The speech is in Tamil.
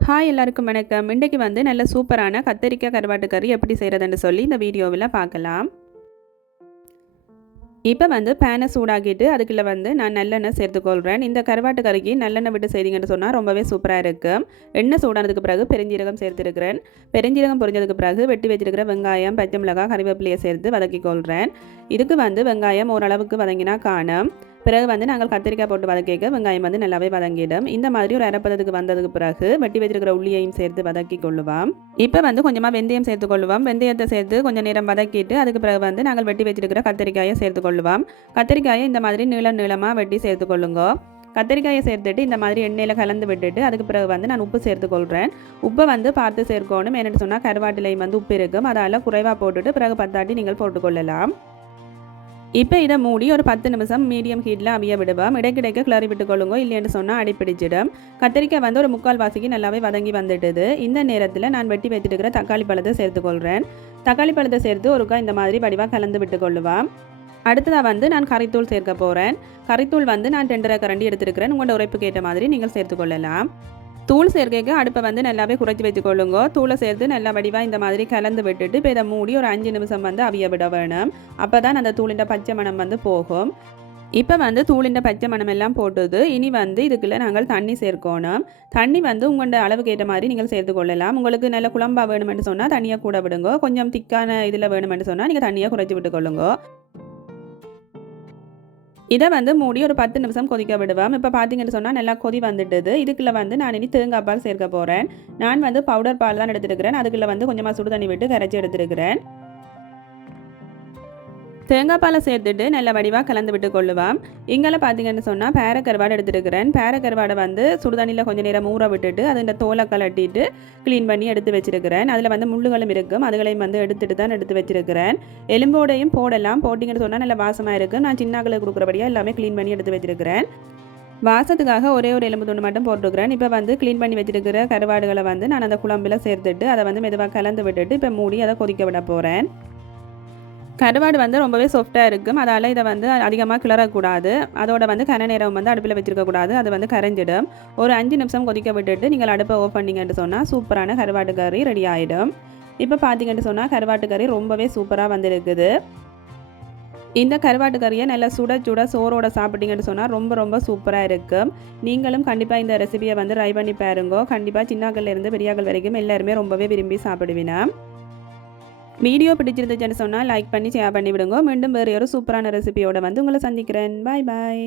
ஹாய் எல்லாருக்கும் வணக்கம். இன்றைக்கு வந்து நல்ல சூப்பரான கத்தரிக்காய் கருவாட்டு கறி எப்படி செய்கிறதுன்னு சொல்லி இந்த வீடியோவில் பார்க்கலாம். இப்போ வந்து பேனை சூடாக்கிட்டு அதுக்குள்ளே வந்து நான் நல்லெண்ணெய் சேர்த்துக்கொள்கிறேன். இந்த கருவாட்டு கறிக்கு நல்லெண்ணெய் விட்டு செய்தீங்கன்னு சொன்னால் ரொம்பவே சூப்பராக இருக்கும். எண்ணெய் சூடானதுக்கு பிறகு பெருஞ்சீரகம் சேர்த்துருக்கிறேன். பெருஞ்சீரகம் பொரிஞ்சதுக்கு பிறகு வெட்டி வச்சிருக்கிற வெங்காயம், பச்சை மிளகாய், கறிவேப்பிலையை சேர்த்து வதக்கிக்கொள்கிறேன். இதுக்கு வந்து வெங்காயம் ஓரளவுக்கு வதங்கினா காணும். பிறகு வந்து நாங்கள் கத்திரிக்காய் போட்டு வதக்கிக்க வெங்காயம் வந்து நல்லாவே வதங்கிடும். இந்த மாதிரி ஒரு அரைப்பதத்துக்கு வந்ததுக்கு பிறகு வெட்டி வச்சிருக்கிற உள்ளியையும் சேர்த்து வதக்கி கொள்ளுவோம். இப்போ வந்து கொஞ்சமாக வெந்தயம் சேர்த்து கொள்ளுவோம். வெந்தயத்தை சேர்த்து கொஞ்சம் நேரம் வதக்கிட்டு அதுக்கு பிறகு வந்து நாங்கள் வெட்டி வச்சிருக்கிற கத்திரிக்காயை சேர்த்து கொள்ளுவோம். கத்திரிக்காயை இந்த மாதிரி நீளமாக வெட்டி சேர்த்து கொள்ளுங்க. கத்திரிக்காயை சேர்த்துட்டு இந்த மாதிரி எண்ணெயில் கலந்து விட்டுட்டு அதுக்கு பிறகு வந்து நான் உப்பு சேர்த்துக்கொள்கிறேன். உப்பை வந்து பார்த்து சேர்க்கணும். என்னென்னு சொன்னால் கருவாட்டிலையும் வந்து உப்பு இருக்கும். அதால் குறைவாக போட்டுட்டு பிறகு பத்தாட்டி நீங்கள் போட்டுக்கொள்ளலாம். இப்போ இதை மூடி ஒரு 10 நிமிஷம் மீடியம் ஹீட்டில் அவிய விடுவோம். இடைக்கிடைக்க கிளறி விட்டுக்கொள்ளுங்க, இல்லைன்னு சொன்னால் அடிப்பிடிச்சிடும். கத்திரிக்காய் வந்து ஒரு 3/4 வாசிக்கு நல்லாவே வதங்கி வந்துட்டுது. இந்த நேரத்தில் நான் வெட்டி வச்சுட்டுக்கிற தக்காளி பழத்தை சேர்த்துக்கொள்கிறேன். தக்காளி பழத்தை சேர்த்து ஒருக்கா இந்த மாதிரி வடிவாக கலந்து விட்டுக்கொள்ளுவேன். அடுத்ததாக வந்து நான் கறித்தூள் சேர்க்க போகிறேன். கறித்தூள் வந்து நான் 2 கரண்டி எடுத்துருக்கிறேன். உங்களோட உரைப்புக்கு ஏற்ற மாதிரி நீங்கள் சேர்த்துக்கொள்ளலாம். தூள் சேர்க்கைக்கு அடுப்பை வந்து நல்லாவே குறைச்சி வச்சுக்கொள்ளுங்க. தூளை சேர்த்து நல்லா வடிவாக இந்த மாதிரி கலந்து விட்டுட்டு இப்போ இதை மூடி ஒரு 5 நிமிஷம் வந்து அவிய விட வேணும். அப்போ தான் அந்த தூளிൻ്റെ பச்சை மணம் வந்து போகும். இப்போ வந்து தூளிൻ്റെ பச்சை மணம் எல்லாம் போட்டுது. இனி வந்து இதுக்குள்ளே நாங்கள் தண்ணி சேர்க்கணும். தண்ணி வந்து உங்களோட அளவுக்கு ஏற்ற மாதிரி நீங்கள் சேர்த்துக்கொள்ளலாம். உங்களுக்கு நல்ல குழம்பா வேணுமென்று சொன்னால் தண்ணியை கூட விடுங்க. கொஞ்சம் திக்கான இதில் வேணுமென்று சொன்னால் நீங்கள் தண்ணியை குறைச்சி விட்டுக்கொள்ளுங்க. இதை வந்து மூடி ஒரு 10 நிமிஷம் கொதிக்க விடுவோம். இப்போ பார்த்தீங்கன்னு சொன்னால் நல்லா கொதி வந்துட்டுது. இதுக்குள்ளே வந்து நான் இனி தேங்காய் பால் சேர்க்க போகிறேன். நான் வந்து பவுடர் பால் தான் எடுத்துருக்கிறேன். அதுக்குள்ளே வந்து கொஞ்சமாக சுடு தண்ணி விட்டு கரைச்சி எடுத்துருக்கிறேன். தேங்காய் பாலை சேர்த்துட்டு நல்ல வடிவாக கலந்து விட்டு கொள்ளுவோம். இங்கெல்லாம் பார்த்தீங்கன்னு சொன்னால் பேர கருவாடை எடுத்துருக்கிறேன். பேர கருவாடை வந்து சுடுதண்ணியில் கொஞ்சம் நேரம் ஊற விட்டுட்டு அது தோலை கலட்டிட்டு க்ளீன் பண்ணி எடுத்து வச்சிருக்கிறேன். அதில் வந்து முள்ளுகளும் இருக்கும். அதுகளையும் வந்து எடுத்து வச்சிருக்கிறேன். எலும்போடையும் போடலாம். போட்டிங்கன்னு சொன்னால் நல்ல வாசமாக இருக்குது. நான் சின்னாக்களுக்கு கொடுக்குறபடியாக எல்லாமே க்ளீன் பண்ணி எடுத்து வச்சிருக்கிறேன். வாசத்துக்காக ஒரே ஒரு எலும்பு துண்டு மட்டும் போட்டுக்கிறேன். இப்போ வந்து க்ளீன் பண்ணி வச்சிருக்கிற கருவாடுகளை வந்து நான் அந்த குழம்பில் சேர்த்துட்டு அதை வந்து மெதுவாக கலந்து விட்டுட்டு இப்போ மூடி அதை கொதிக்க விட போகிறேன். கருவாடு வந்து ரொம்பவே சாஃப்டாக இருக்கும். அதால் இதை வந்து அதிகமாக கிளறக்கூடாது. அதோட வந்து கன நேரம் வந்து அடுப்பில் வச்சுருக்கக்கூடாது. அது வந்து கரைஞ்சிடும். ஒரு 5 நிமிஷம் கொதிக்க விட்டுட்டு நீங்கள் அடுப்பை ஓப்பன் பண்ணிங்கன்னு சொன்னால் சூப்பரான கருவாட்டு கறி ரெடி ஆகிடும். இப்போ பார்த்தீங்கன்னு சொன்னால் கருவாட்டு கறி ரொம்பவே சூப்பராக வந்துருக்குது. இந்த கருவாட்டு கறியை நல்லா சுட சுட சோறோட சாப்பிட்டீங்கன்னு சொன்னால் ரொம்ப ரொம்ப சூப்பராக இருக்கும். நீங்களும் கண்டிப்பாக இந்த ரெசிபியை வந்து ட்ரை பண்ணி பாருங்க. கண்டிப்பாக சின்னாக்கள்லேருந்து பெரியாக்கள் வரைக்கும் எல்லாருமே ரொம்பவே விரும்பி சாப்பிடுவீங்க. வீடியோ பிடிச்சிருந்துச்சுன்னு சொன்னால் லைக் பண்ணி ஷேர் பண்ணி விடுங்க. மீண்டும் வேறு ஒரு சூப்பரான ரெசிபியோட வந்து உங்களை சந்திக்கிறேன். பாய் பாய்.